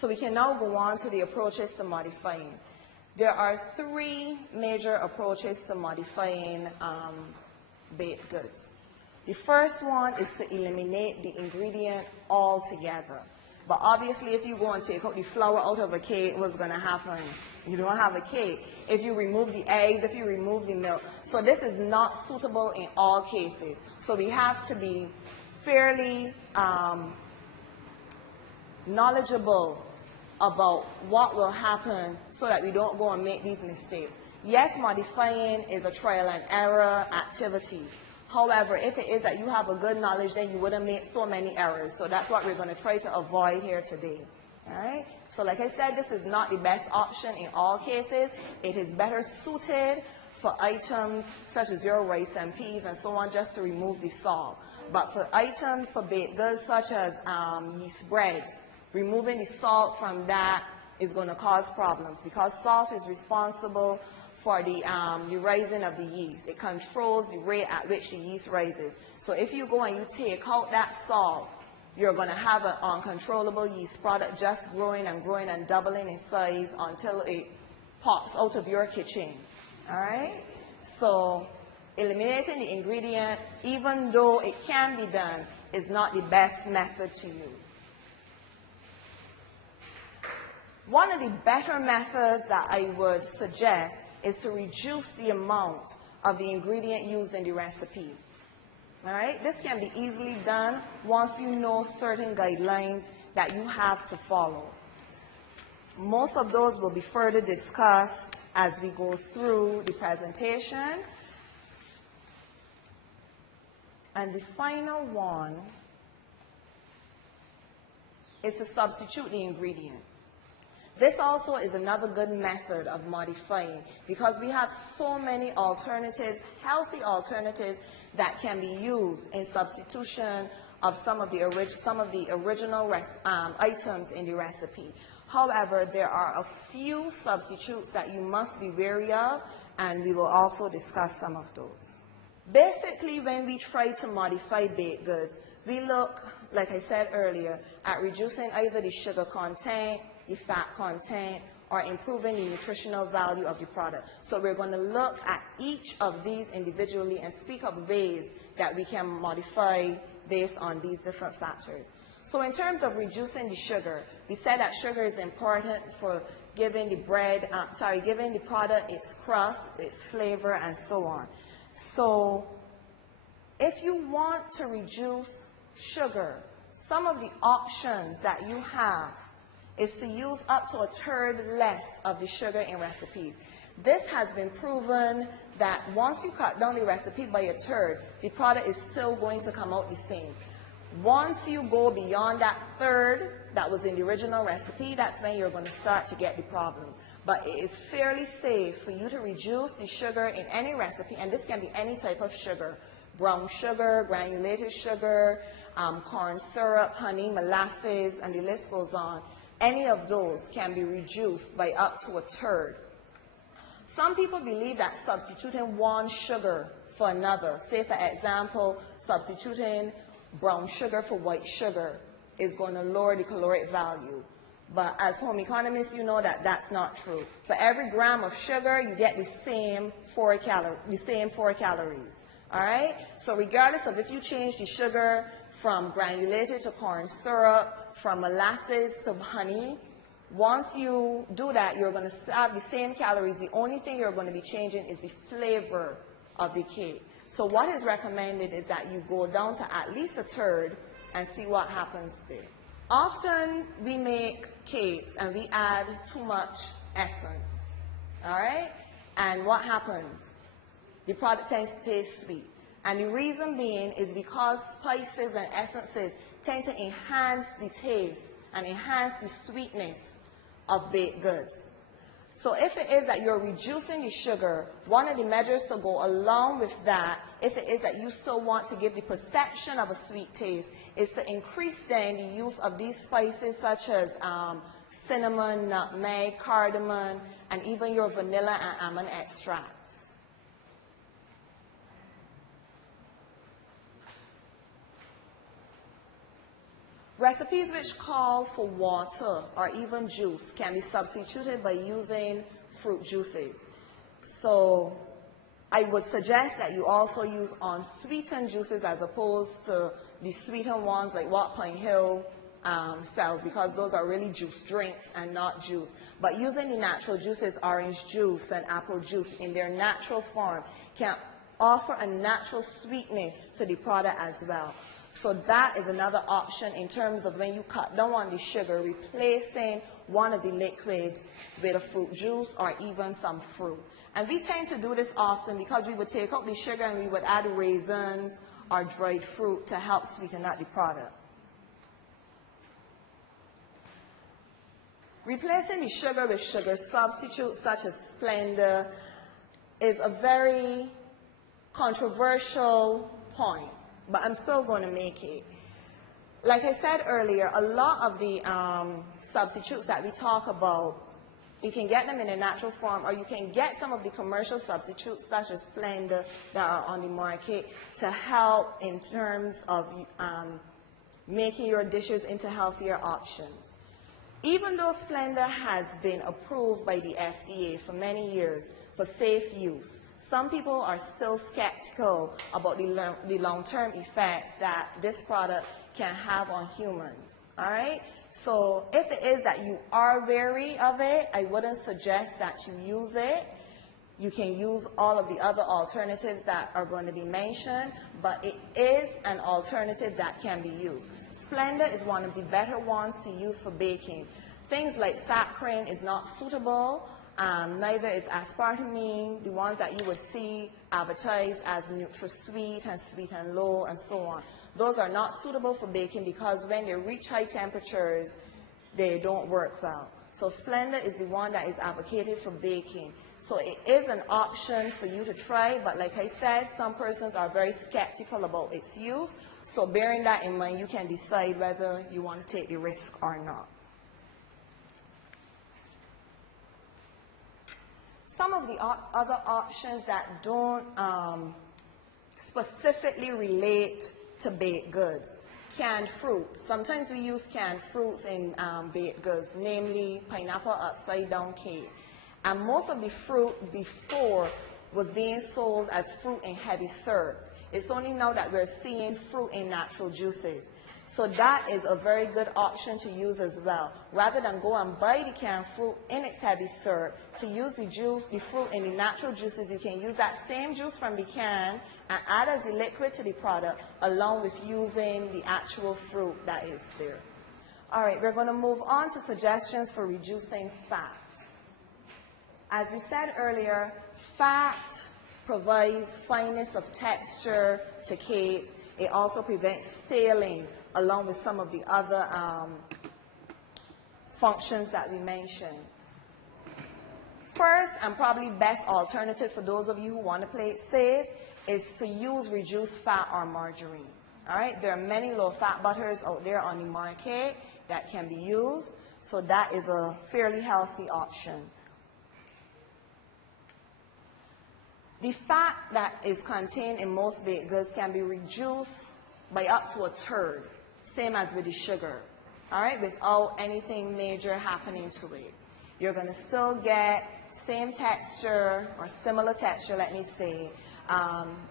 So we can now go on to the approaches to modifying. There are three major approaches to modifying baked goods. The first one is to eliminate the ingredient altogether. But obviously, if you go and take out the flour out of a cake, what's going to happen? You don't have a cake. If you remove the eggs, if you remove the milk. So this is not suitable in all cases. So we have to be fairly knowledgeable about what will happen so that we don't go and make these mistakes. Yes, modifying is a trial and error activity. However, if it is that you have a good knowledge, then you wouldn't make so many errors. So that's what we're going to try to avoid here today. All right? So like I said, this is not the best option in all cases. It is better suited for items such as your rice and peas and so on, just to remove the salt. But for items, for baked goods such as yeast breads, removing the salt from that is going to cause problems, because salt is responsible for the rising of the yeast. It controls the rate at which the yeast rises. So if you go and you take out that salt, you're going to have an uncontrollable yeast product just growing and growing and doubling in size until it pops out of your kitchen. All right? So eliminating the ingredient, even though it can be done, is not the best method to use. One of the better methods that I would suggest is to reduce the amount of the ingredient used in the recipe. All right? This can be easily done once you know certain guidelines that you have to follow. Most of those will be further discussed as we go through the presentation. And the final one is to substitute the ingredient. This also is another good method of modifying, because we have so many alternatives, healthy alternatives, that can be used in substitution of some of the original items in the recipe. However, there are a few substitutes that you must be wary of, and we will also discuss some of those. Basically, when we try to modify baked goods, we look, like I said earlier, at reducing either the sugar content, the fat content, or improving the nutritional value of the product. So we're going to look at each of these individually and speak of ways that we can modify based on these different factors. So in terms of reducing the sugar, we said that sugar is important for giving the giving the product its crust, its flavor, and so on. So if you want to reduce sugar, some of the options that you have is to use up to 1/3 less of the sugar in recipes. This has been proven that once you cut down the recipe by 1/3, the product is still going to come out the same. Once you go beyond that 1/3 that was in the original recipe, that's when you're going to start to get the problems. But it is fairly safe for you to reduce the sugar in any recipe, and this can be any type of sugar: brown sugar, granulated sugar, corn syrup, honey, molasses, and the list goes on. Any of those can be reduced by up to 1/3. Some people believe that substituting one sugar for another, say for example, substituting brown sugar for white sugar, is going to lower the caloric value. But as home economists, you know that that's not true. For every gram of sugar, you get the same 4 calories. All right? So regardless of if you change the sugar from granulated to corn syrup, from molasses to honey, once you do that, you're going to have the same calories. The only thing you're going to be changing is the flavor of the cake. So what is recommended is that you go down to at least 1/3 and see what happens there. Often we make cakes and we add too much essence, all right? And what happens? The product tends to taste sweet. And the reason being is because spices and essences tend to enhance the taste and enhance the sweetness of baked goods. So if it is that you're reducing the sugar, one of the measures to go along with that, if it is that you still want to give the perception of a sweet taste, is to increase then the use of these spices such as cinnamon, nutmeg, cardamom, and even your vanilla and almond extracts. Recipes which call for water or even juice can be substituted by using fruit juices. So I would suggest that you also use unsweetened juices as opposed to the sweetened ones like what Pine Hill sells, because those are really juice drinks and not juice. But using the natural juices, orange juice and apple juice in their natural form can offer a natural sweetness to the product as well. So that is another option in terms of when you cut down on the sugar, replacing one of the liquids with a fruit juice or even some fruit. And we tend to do this often because we would take out the sugar and we would add raisins or dried fruit to help sweeten up the product. Replacing the sugar with sugar substitutes such as Splenda is a very controversial point, but I'm still going to make it. Like I said earlier, a lot of the substitutes that we talk about, you can get them in a natural form, or you can get some of the commercial substitutes such as Splenda that are on the market to help in terms of making your dishes into healthier options. Even though Splenda has been approved by the FDA for many years for safe use, some people are still skeptical about the long-term effects that this product can have on humans, all right? So if it is that you are wary of it, I wouldn't suggest that you use it. You can use all of the other alternatives that are going to be mentioned, but it is an alternative that can be used. Splenda is one of the better ones to use for baking. Things like saccharin is not suitable. Neither is aspartame, the ones that you would see advertised as NutraSweet and Sweet and Low and so on. Those are not suitable for baking because when they reach high temperatures, they don't work well. So Splenda is the one that is advocated for baking. So it is an option for you to try, but like I said, some persons are very skeptical about its use. So bearing that in mind, you can decide whether you want to take the risk or not. Some of the other options that don't specifically relate to baked goods. Canned fruit. Sometimes we use canned fruits in baked goods, namely pineapple upside down cake. And most of the fruit before was being sold as fruit in heavy syrup. It's only now that we're seeing fruit in natural juices. So that is a very good option to use as well. Rather than go and buy the canned fruit in its heavy syrup, to use the fruit in the natural juices, you can use that same juice from the can and add as a liquid to the product along with using the actual fruit that is there. All right, we're going to move on to suggestions for reducing fat. As we said earlier, fat provides fineness of texture to cake. It also prevents staling, along with some of the other functions that we mentioned. First, and probably best alternative for those of you who want to play it safe, is to use reduced fat or margarine. All right, there are many low-fat butters out there on the market that can be used, so that is a fairly healthy option. The fat that is contained in most baked goods can be reduced by up to a third, same as with the sugar, all right, without anything major happening to it. You're going to still get same texture or similar texture, let me say.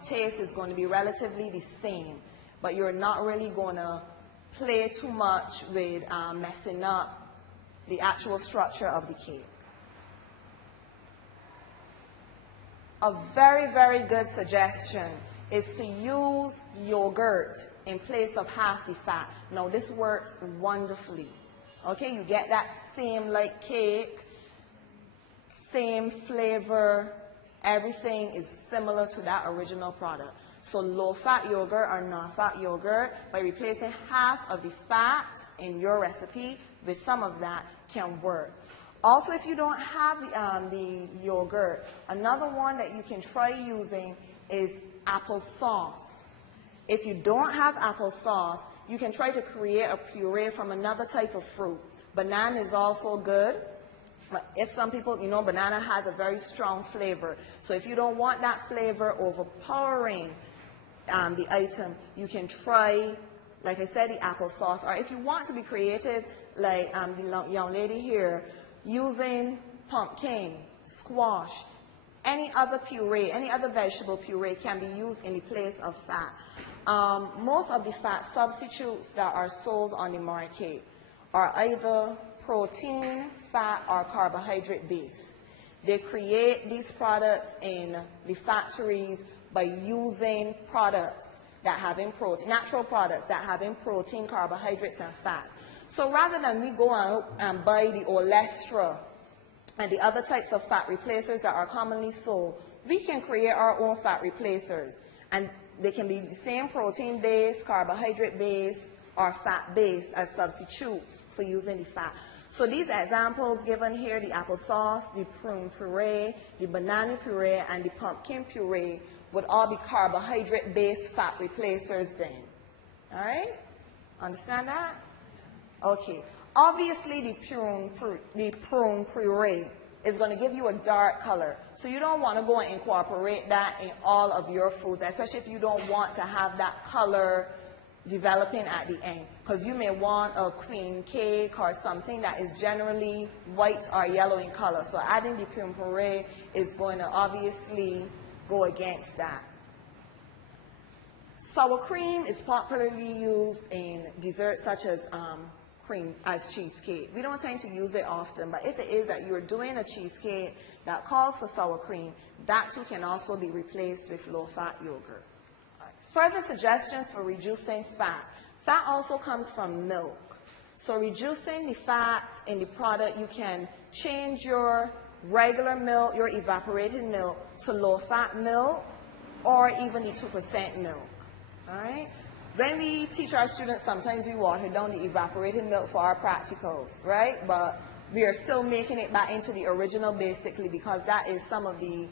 Taste is going to be relatively the same, but you're not really going to play too much with messing up the actual structure of the cake. A very, very good suggestion is to use yogurt in place of half the fat. Now, this works wonderfully. Okay, you get that same like cake, same flavor, everything is similar to that original product. So low-fat yogurt or non-fat yogurt, by replacing half of the fat in your recipe with some of that, can work. Also, if you don't have the yogurt, another one that you can try using is applesauce. If you don't have applesauce, you can try to create a puree from another type of fruit. Banana is also good. But if some people, you know, banana has a very strong flavor. So if you don't want that flavor overpowering the item, you can try like I said, the applesauce, or if you want to be creative, like the young lady here, using pumpkin, squash, any other puree, any other vegetable puree can be used in the place of fat. Most of the fat substitutes that are sold on the market are either protein, fat, or carbohydrate based. They create these products in the factories by using products that have in protein, natural products that have in protein, carbohydrates, and fat. So rather than we go out and buy the Olestra and the other types of fat replacers that are commonly sold, we can create our own fat replacers. And they can be the same protein-based, carbohydrate-based, or fat-based as substitute for using the fat. So these examples given here, the applesauce, the prune puree, the banana puree, and the pumpkin puree would all be carbohydrate-based fat replacers then. All right? Understand that? Okay. Obviously, the prune puree is going to give you a dark color. So you don't want to go and incorporate that in all of your foods, especially if you don't want to have that color developing at the end. Because you may want a queen cake or something that is generally white or yellow in color. So adding the prune puree is going to obviously go against that. Sour cream is popularly used in desserts such as cream as cheesecake. We don't tend to use it often, but if it is that you're doing a cheesecake that calls for sour cream, that too can also be replaced with low-fat yogurt. Further suggestions for reducing fat. Fat also comes from milk. So reducing the fat in the product, you can change your regular milk, your evaporated milk, to low-fat milk or even the 2% milk. All right? When we teach our students, sometimes we water down the evaporated milk for our practicals, right? But we are still making it back into the original basically because that is some of the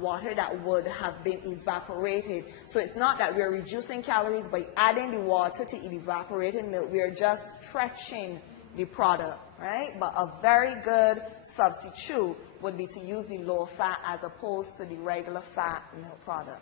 water that would have been evaporated. So it's not that we're reducing calories by adding the water to the evaporated milk. We are just stretching the product, right? But a very good substitute would be to use the low fat as opposed to the regular fat milk product.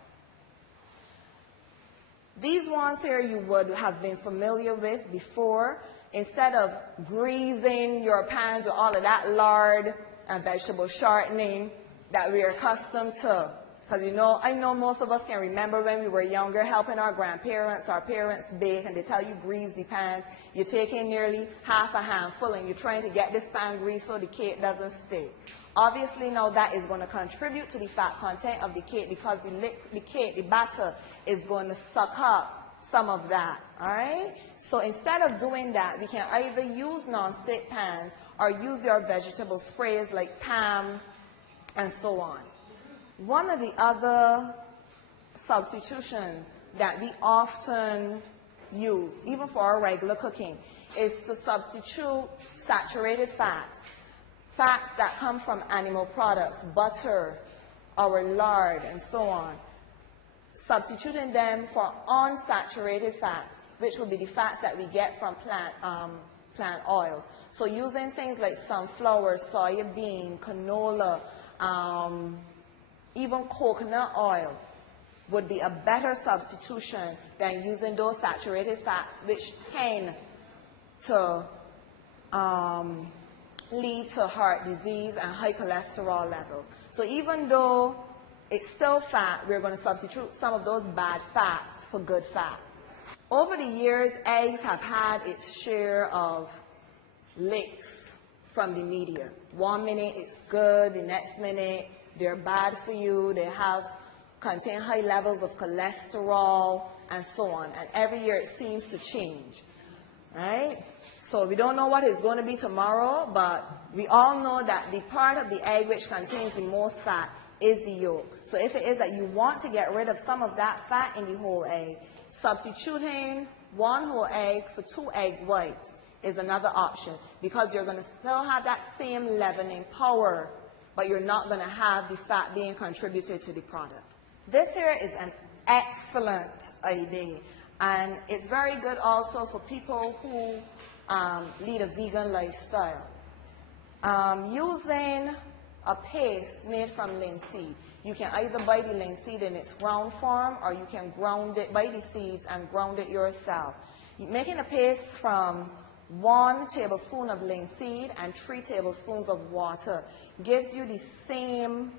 These ones here you would have been familiar with before. Instead of greasing your pans with all of that lard and vegetable shortening that we are accustomed to. Because I know most of us can remember when we were younger helping our grandparents, our parents bake, and they tell you grease the pans. You're taking nearly half a handful and you're trying to get this pan greased so the cake doesn't stick. Obviously now that is going to contribute to the fat content of the cake because the batter is going to suck up some of that, all right? So instead of doing that, we can either use non-stick pans or use your vegetable sprays like Pam and so on. One of the other substitutions that we often use, even for our regular cooking, is to substitute saturated fats. Fats that come from animal products, butter, our lard, and so on. Substituting them for unsaturated fats, which will be the fats that we get from plant oils. So using things like sunflower, soybean, canola, even coconut oil would be a better substitution than using those saturated fats, which tend to lead to heart disease and high cholesterol levels. So even though it's still fat, we're going to substitute some of those bad fats for good fats. Over the years, eggs have had its share of licks from the media. 1 minute it's good, the next minute they're bad for you, they contain high levels of cholesterol, and so on. And every year it seems to change, right? So we don't know what it's going to be tomorrow, but we all know that the part of the egg which contains the most fat is the yolk. So if it is that you want to get rid of some of that fat in the whole egg, substituting 1 whole egg for 2 egg whites is another option because you're going to still have that same leavening power, but you're not going to have the fat being contributed to the product. This here is an excellent idea, and it's very good also for people who lead a vegan lifestyle. Using a paste made from linseed. You can either buy the linseed in its ground form or you can buy the seeds and ground it yourself. Making a paste from 1 tablespoon of linseed and 3 tablespoons of water gives you the same,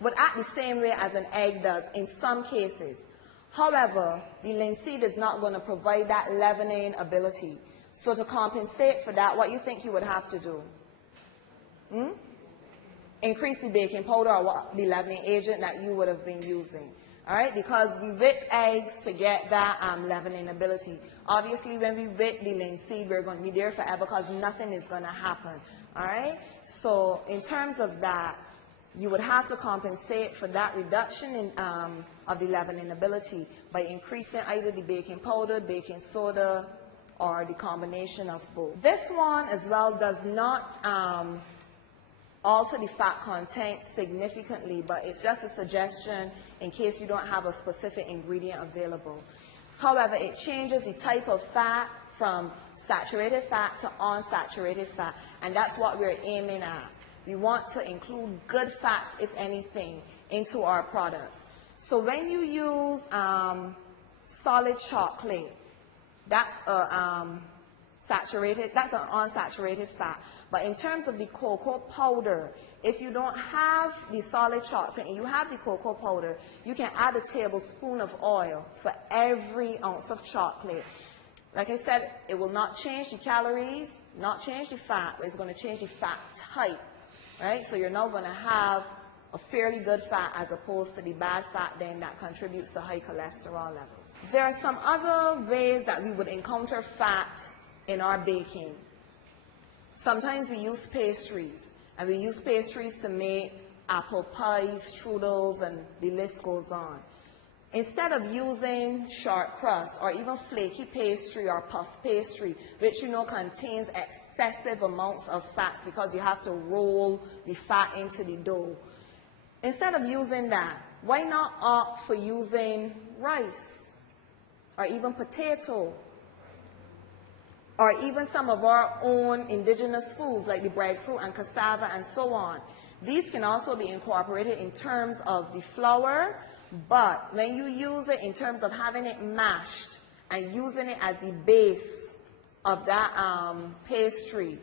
would act the same way as an egg does in some cases. However, the linseed is not going to provide that leavening ability. So to compensate for that, what you think you would have to do? Increase the baking powder or what, the leavening agent that you would have been using. All right, because we whip eggs to get that leavening ability. Obviously, when we whip the linseed, we're going to be there forever because nothing is going to happen. All right, so in terms of that, you would have to compensate for that reduction in, of the leavening ability by increasing either the baking powder, baking soda, or the combination of both. This one as well does not alter the fat content significantly, but it's just a suggestion in case you don't have a specific ingredient available. However, it changes the type of fat from saturated fat to unsaturated fat, and that's what we're aiming at. We want to include good fats, if anything, into our products. So when you use solid chocolate, that's a that's an unsaturated fat. But in terms of the cocoa powder, if you don't have the solid chocolate and you have the cocoa powder, you can add a tablespoon of oil for every ounce of chocolate. Like I said, it will not change the calories, not change the fat, but it's going to change the fat type, right? So you're now going to have a fairly good fat as opposed to the bad fat then that contributes to high cholesterol levels. There are some other ways that we would encounter fat in our baking. Sometimes we use pastries, and we use pastries to make apple pies, strudels, and the list goes on. Instead of using short crust or even flaky pastry or puff pastry, which you know contains excessive amounts of fats because you have to roll the fat into the dough, instead of using that, why not opt for using rice or even potato, or even some of our own indigenous foods like the breadfruit and cassava and so on. These can also be incorporated in terms of the flour, but when you use it in terms of having it mashed and using it as the base of that pastry,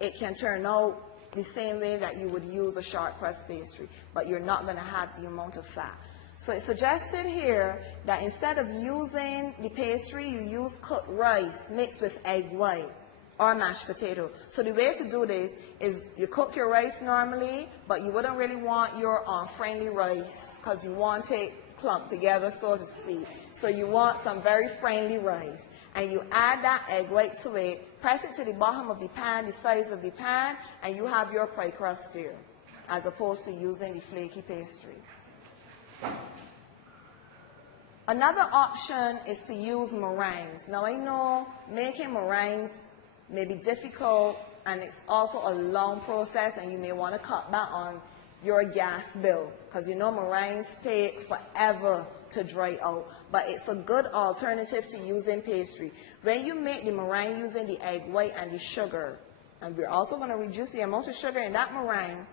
it can turn out the same way that you would use a short crust pastry, but you're not going to have the amount of fat. So it's suggested here that instead of using the pastry, you use cooked rice mixed with egg white or mashed potato. So the way to do this is you cook your rice normally, but you wouldn't really want your friendly rice because you want it clumped together, so to speak. So you want some very friendly rice. And you add that egg white to it, press it to the bottom of the pan, the size of the pan, and you have your pie crust there, as opposed to using the flaky pastry. Another option is to use meringues. Now I know making meringues may be difficult and it's also a long process, and you may want to cut back on your gas bill because you know meringues take forever to dry out, but it's a good alternative to using pastry. When you make the meringue using the egg white and the sugar, and we're also going to reduce the amount of sugar in that meringue,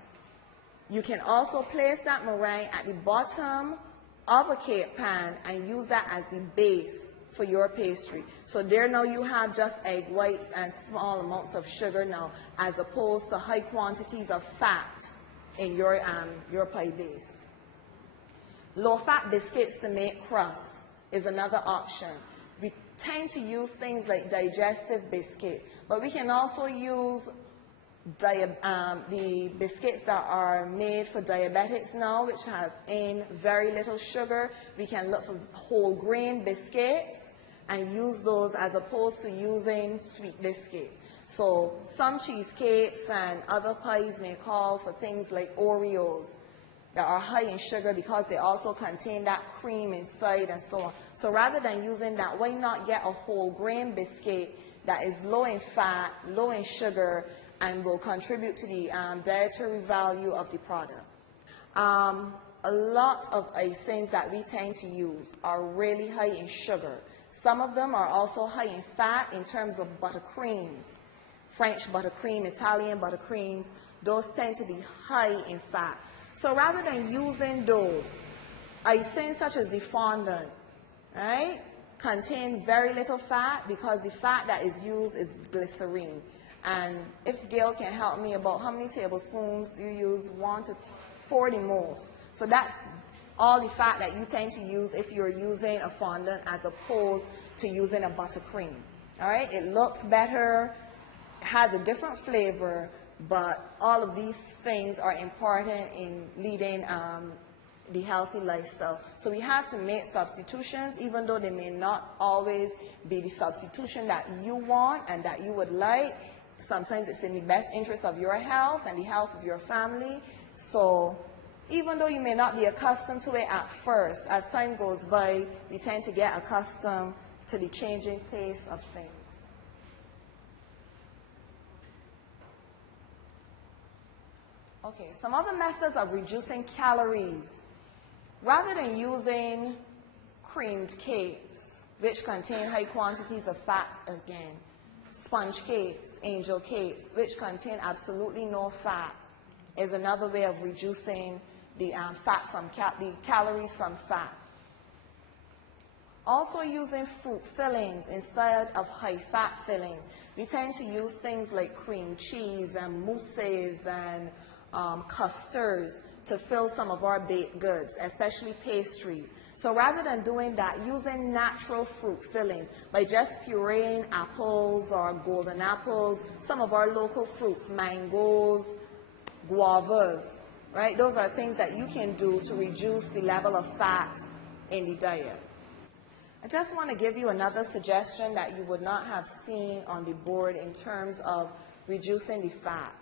you can also place that meringue at the bottom of a cake pan and use that as the base for your pastry. So there now you have just egg whites and small amounts of sugar now, as opposed to high quantities of fat in your pie base. Low-fat biscuits to make crust is another option. We tend to use things like digestive biscuits, but we can also use the biscuits that are made for diabetics now, which have in very little sugar. We can look for whole grain biscuits and use those as opposed to using sweet biscuits. So some cheesecakes and other pies may call for things like Oreos that are high in sugar because they also contain that cream inside and so on. So rather than using that, why not get a whole grain biscuit that is low in fat, low in sugar, and will contribute to the dietary value of the product. A lot of icings that we tend to use are really high in sugar. Some of them are also high in fat in terms of buttercreams. French buttercream, Italian buttercreams, those tend to be high in fat. So rather than using those, icings such as the fondant, right? contain very little fat because the fat that is used is glycerine. And if Gail can help me, about how many tablespoons you use? 1 to 40 moles. So that's all the fat that you tend to use if you're using a fondant as opposed to using a buttercream. All right, it looks better, has a different flavor, but all of these things are important in leading the healthy lifestyle. So we have to make substitutions, even though they may not always be the substitution that you want and that you would like. Sometimes it's in the best interest of your health and the health of your family. So even though you may not be accustomed to it at first, as time goes by, we tend to get accustomed to the changing pace of things. Okay, some other methods of reducing calories. Rather than using creamed cakes, which contain high quantities of fat again, sponge cakes, angel cakes, which contain absolutely no fat, is another way of reducing the the calories from fat. Also using fruit fillings instead of high-fat fillings. We tend to use things like cream cheese and mousses and custards to fill some of our baked goods, especially pastries. So rather than doing that, using natural fruit fillings by just pureeing apples or golden apples, some of our local fruits, mangoes, guavas, right? Those are things that you can do to reduce the level of fat in the diet. I just want to give you another suggestion that you would not have seen on the board in terms of reducing the fat.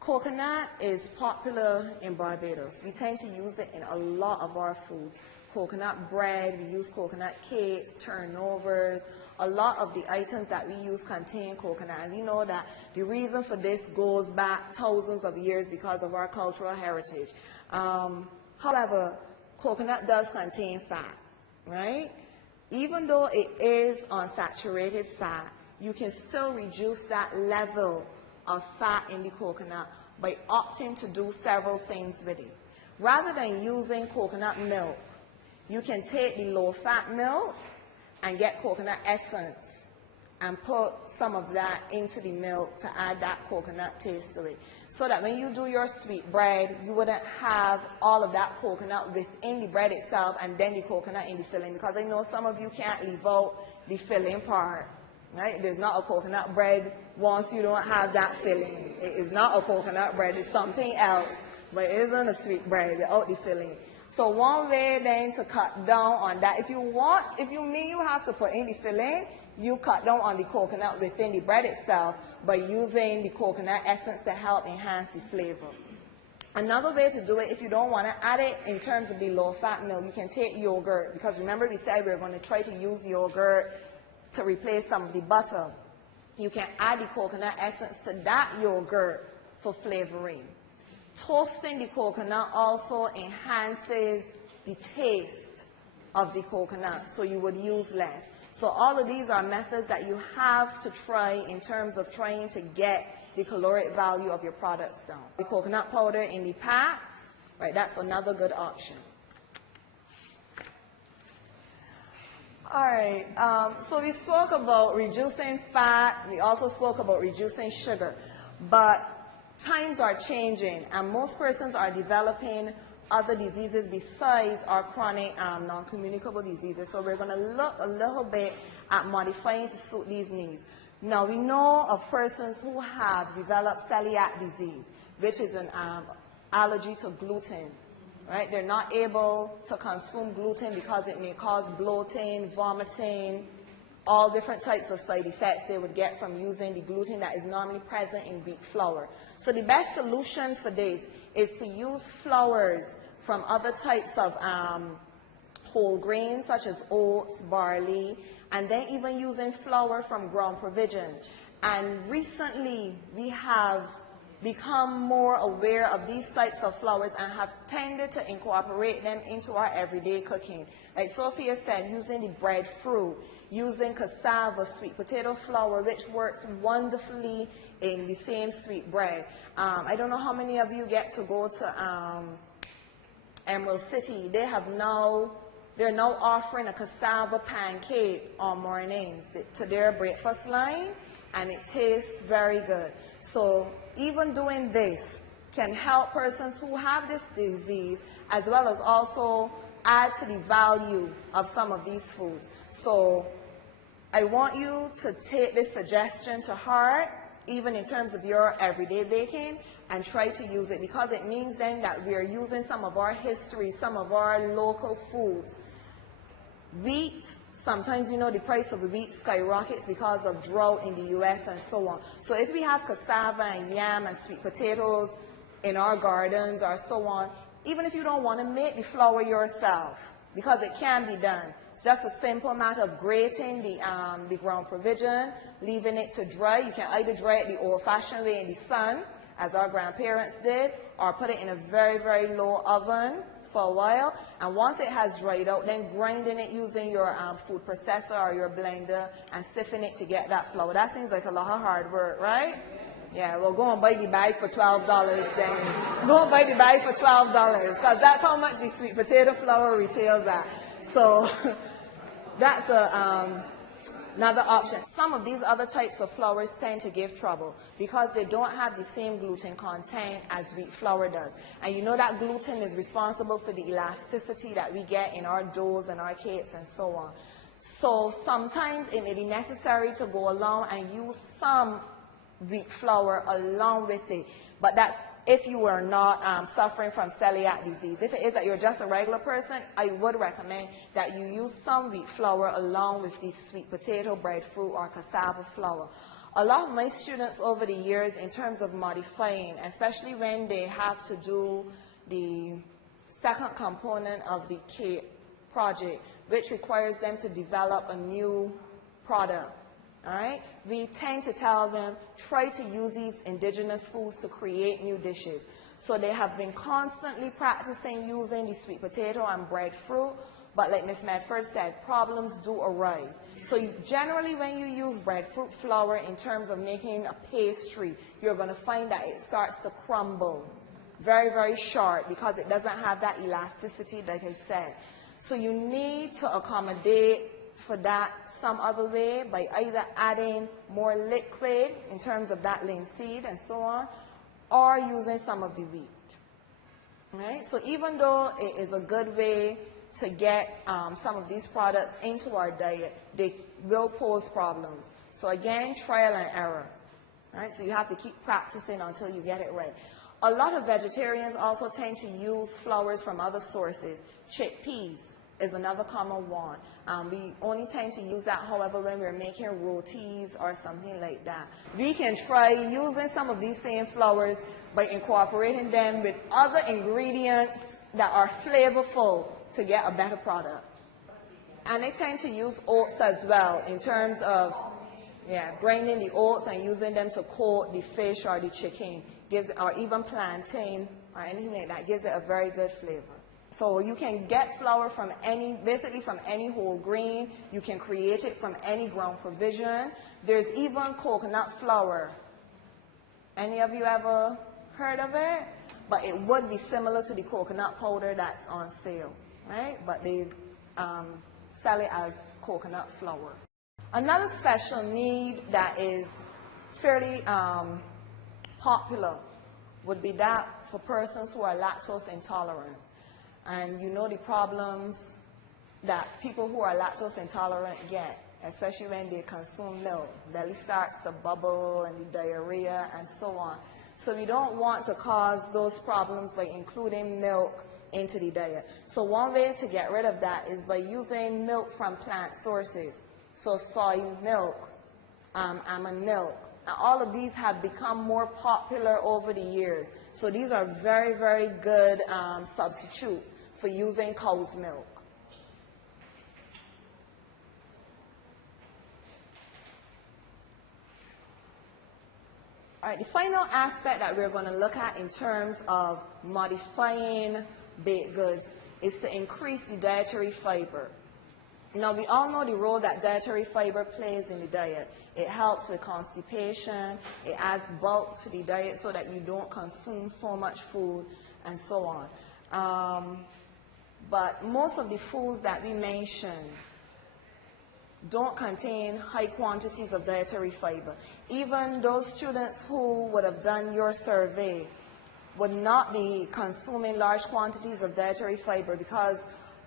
Coconut is popular in Barbados. We tend to use it in a lot of our foods. Coconut bread, we use coconut cakes, turnovers. A lot of the items that we use contain coconut. And we know that the reason for this goes back thousands of years because of our cultural heritage. However, coconut does contain fat, right? Even though it is unsaturated fat, you can still reduce that level of fat in the coconut by opting to do several things with it. Rather than using coconut milk, you can take the low-fat milk and get coconut essence and put some of that into the milk to add that coconut taste to it. So that when you do your sweet bread, you wouldn't have all of that coconut within the bread itself and then the coconut in the filling. Because I know some of you can't leave out the filling part. Right? There's not a coconut bread once you don't have that filling. It is not a coconut bread, it's something else, but it isn't a sweet bread without the filling. So one way then to cut down on that, if you mean you have to put in the filling, you cut down on the coconut within the bread itself by using the coconut essence to help enhance the flavor. Another way to do it, if you don't want to add it in terms of the low-fat milk, you can take yogurt, because remember we said we were going to try to use yogurt to replace some of the butter. You can add the coconut essence to that yogurt for flavoring. Toasting the coconut also enhances the taste of the coconut, so you would use less. So all of these are methods that you have to try in terms of trying to get the caloric value of your products down. The coconut powder in the packs, right, that's another good option. All right, so we spoke about reducing fat, we also spoke about reducing sugar, but times are changing and most persons are developing other diseases besides our chronic non-communicable diseases. So we're going to look a little bit at modifying to suit these needs. Now we know of persons who have developed celiac disease, which is an allergy to gluten. Right? They're not able to consume gluten because it may cause bloating, vomiting, all different types of side effects they would get from using the gluten that is normally present in wheat flour. So the best solution for this is to use flours from other types of whole grains such as oats, barley, and then even using flour from ground provisions. And recently we have become more aware of these types of flours and have tended to incorporate them into our everyday cooking. Like Sophia said, using the breadfruit, using cassava, sweet potato flour, which works wonderfully in the same sweet bread. I don't know how many of you get to go to Emerald City. They have now they're now offering a cassava pancake on mornings to their breakfast line, and it tastes very good. So even doing this can help persons who have this disease, as well as also add to the value of some of these foods. So I want you to take this suggestion to heart, even in terms of your everyday baking, and try to use it, because it means then that we are using some of our history, some of our local foods. Wheat, sometimes you know the price of the wheat skyrockets because of drought in the US and so on. So if we have cassava and yam and sweet potatoes in our gardens or so on, even if you don't want to make the flour yourself, because it can be done, it's just a simple matter of grating the ground provision, leaving it to dry. You can either dry it the old-fashioned way in the sun, as our grandparents did, or put it in a very, very low oven for a while. And once it has dried out, then grinding it using your food processor or your blender and sifting it to get that flour. That seems like a lot of hard work, right? Yeah, well, go and buy the bag for $12 then. Go and buy the bag for $12, because that's how much the sweet potato flour retails at. So that's another option. Some of these other types of flours tend to give trouble because they don't have the same gluten content as wheat flour does. And you know that gluten is responsible for the elasticity that we get in our doughs and our cakes and so on. So sometimes it may be necessary to go along and use some wheat flour along with it. But that's if you are not suffering from celiac disease. If it is that you're just a regular person, I would recommend that you use some wheat flour along with the sweet potato, breadfruit, or cassava flour. A lot of my students over the years, in terms of modifying, especially when they have to do the second component of the cake project, which requires them to develop a new product, all right? We tend to tell them, try to use these indigenous foods to create new dishes. So they have been constantly practicing using the sweet potato and breadfruit, but like Ms. Medford said, problems do arise. So generally when you use breadfruit flour in terms of making a pastry, you're going to find that it starts to crumble very, very short because it doesn't have that elasticity, like I said. So you need to accommodate for that some other way by either adding more liquid in terms of that linseed and so on, or using some of the wheat. Right? So even though it is a good way to get some of these products into our diet, they will pose problems. So again, trial and error. Right? So you have to keep practicing until you get it right. A lot of vegetarians also tend to use flours from other sources. Chickpeas is another common one. We only tend to use that, however, when we're making rotis or something like that. We can try using some of these same flours by incorporating them with other ingredients that are flavorful to get a better product. And they tend to use oats as well in terms of grinding the oats and using them to coat the fish or the chicken, or even plantain or anything like that, gives it a very good flavor. So you can get flour from basically from any whole grain. You can create it from any ground provision. There's even coconut flour. Any of you ever heard of it? But it would be similar to the coconut powder that's on sale, right? But they sell it as coconut flour. Another special need that is fairly popular would be that for persons who are lactose intolerant. And you know the problems that people who are lactose intolerant get, especially when they consume milk. Belly starts to bubble and the diarrhea and so on. So we don't want to cause those problems by including milk into the diet. So one way to get rid of that is by using milk from plant sources. So soy milk, almond milk. And all of these have become more popular over the years. So these are very, very good substitutes for using cow's milk. All right, the final aspect that we're going to look at in terms of modifying baked goods is to increase the dietary fiber. Now, we all know the role that dietary fiber plays in the diet. It helps with constipation, it adds bulk to the diet so that you don't consume so much food, and so on. but most of the foods that we mentioned don't contain high quantities of dietary fiber. Even those students who would have done your survey would not be consuming large quantities of dietary fiber, because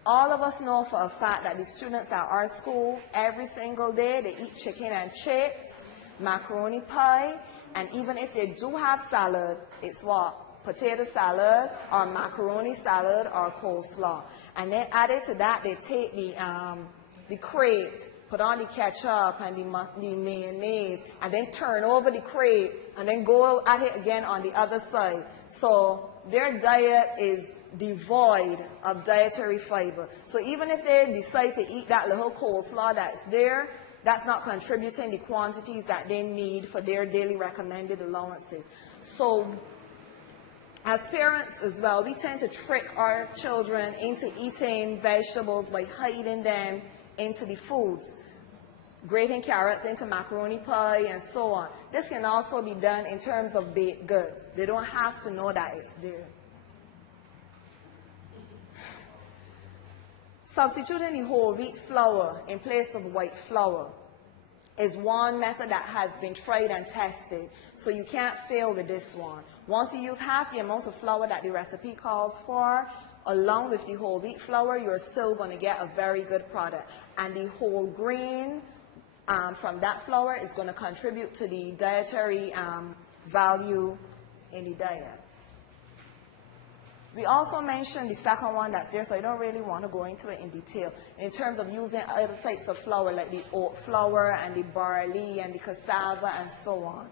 all of us know for a fact that the students at our school, every single day, they eat chicken and chips, macaroni pie, and even if they do have salad, it's what? Potato salad or macaroni salad or coleslaw. And then added to that, they take the crate, put on the ketchup and the mayonnaise, and then turn over the crate, and then go at it again on the other side. So their diet is devoid of dietary fiber. So even if they decide to eat that little coleslaw that's there, that's not contributing the quantities that they need for their daily recommended allowances. So as parents as well, we tend to trick our children into eating vegetables by hiding them into the foods, grating carrots into macaroni pie and so on. This can also be done in terms of baked goods. They don't have to know that it's there. Substituting the whole wheat flour in place of white flour is one method that has been tried and tested, so you can't fail with this one. Once you use half the amount of flour that the recipe calls for, along with the whole wheat flour, you're still going to get a very good product. And the whole grain from that flour is going to contribute to the dietary value in the diet. We also mentioned the second one that's there, so I don't really want to go into it in detail, in terms of using other types of flour like the oat flour and the barley and the cassava and so on.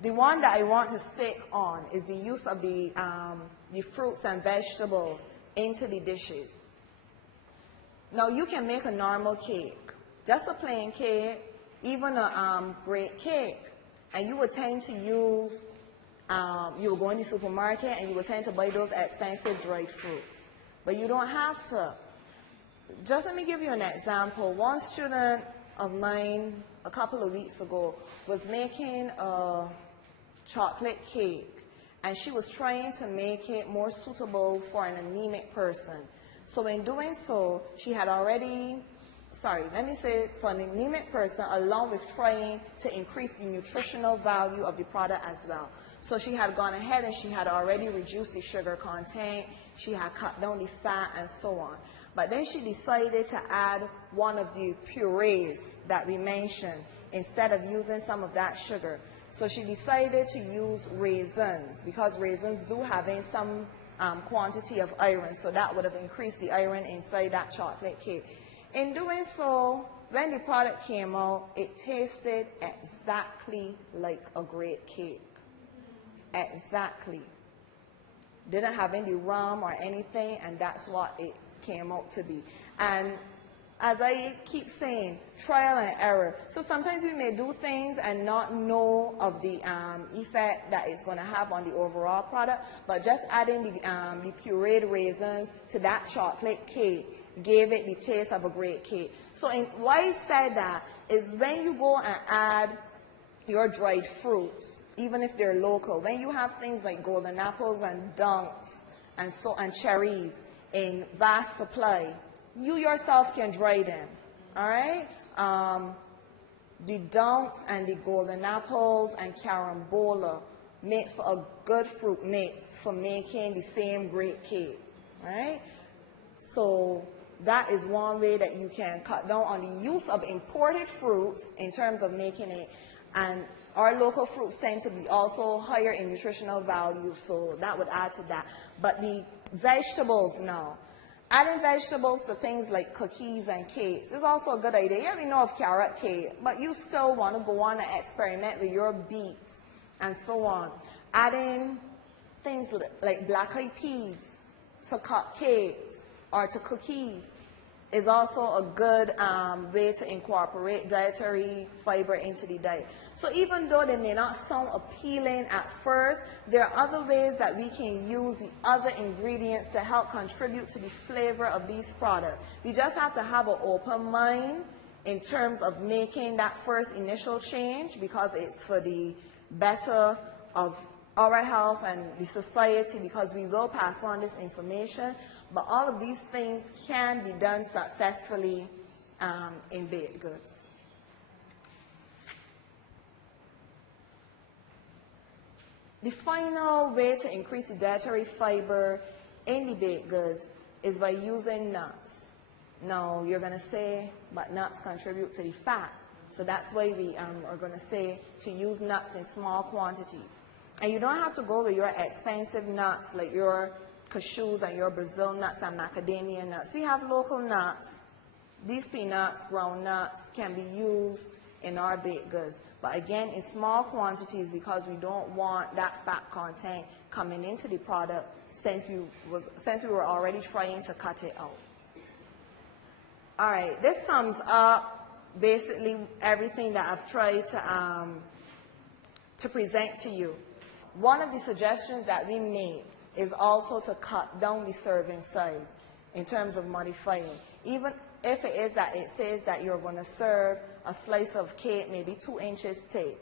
The one that I want to stick on is the use of the fruits and vegetables into the dishes. Now you can make a normal cake, just a plain cake, even a great cake, and you would tend to use you will go in the supermarket and you will tend to buy those expensive dried fruits. But you don't have to. Just let me give you an example. One student of mine a couple of weeks ago was making a chocolate cake, and she was trying to make it more suitable for an anemic person. So in doing so, she had already, for an anemic person, along with trying to increase the nutritional value of the product as well. So she had gone ahead and she had already reduced the sugar content, she had cut down the fat and so on. But then she decided to add one of the purees that we mentioned instead of using some of that sugar. So she decided to use raisins, because raisins do have in some quantity of iron, so that would have increased the iron inside that chocolate cake. In doing so, when the product came out, it tasted exactly like a great cake. Exactly. Didn't have any rum or anything, and that's what it came out to be. And as I keep saying, trial and error. So sometimes we may do things and not know of the effect that it's going to have on the overall product, but just adding the pureed raisins to that chocolate cake gave it the taste of a great cake. So why I said that is when you go and add your dried fruits, even if they're local, when you have things like golden apples and dunks and cherries in vast supply, you yourself can dry them, all right? The dunks and the golden apples and carambola make for a good fruit mix for making the same great cake, right? So that is one way that you can cut down on the use of imported fruits in terms of making it. And our local fruits tend to be also higher in nutritional value, so that would add to that. But the vegetables now, adding vegetables to things like cookies and cakes is also a good idea. Yeah, we know of carrot cake, but you still want to go on and experiment with your beets and so on. Adding things like black-eyed peas to cupcakes or to cookies is also a good way to incorporate dietary fiber into the diet. So even though they may not sound appealing at first, there are other ways that we can use the other ingredients to help contribute to the flavor of these products. We just have to have an open mind in terms of making that first initial change, because it's for the better of our health and the society, because we will pass on this information. But all of these things can be done successfully in baked goods. The final way to increase the dietary fiber in the baked goods is by using nuts. Now, you're going to say, but nuts contribute to the fat. So that's why we are going to say to use nuts in small quantities. And you don't have to go with your expensive nuts like your cashews and your Brazil nuts and macadamia nuts. We have local nuts. These peanuts, ground nuts can be used in our baked goods. But again, in small quantities because we don't want that fat content coming into the product since we were already trying to cut it out. All right, this sums up basically everything that I've tried to present to you. One of the suggestions that we made is also to cut down the serving size in terms of modifying. Even if it is that it says that you're going to serve a slice of cake maybe 2 inches thick,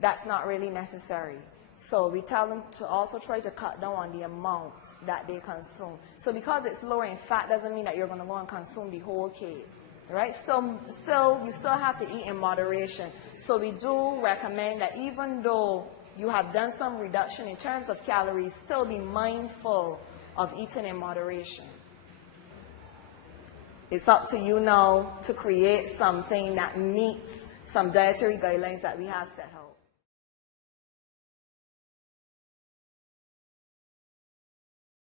that's not really necessary. So we tell them to also try to cut down on the amount that they consume. So because it's lower in fat doesn't mean that you're going to go and consume the whole cake, right? You still have to eat in moderation. So we do recommend that even though you have done some reduction in terms of calories, still be mindful of eating in moderation. It's up to you now to create something that meets some dietary guidelines that we have set out.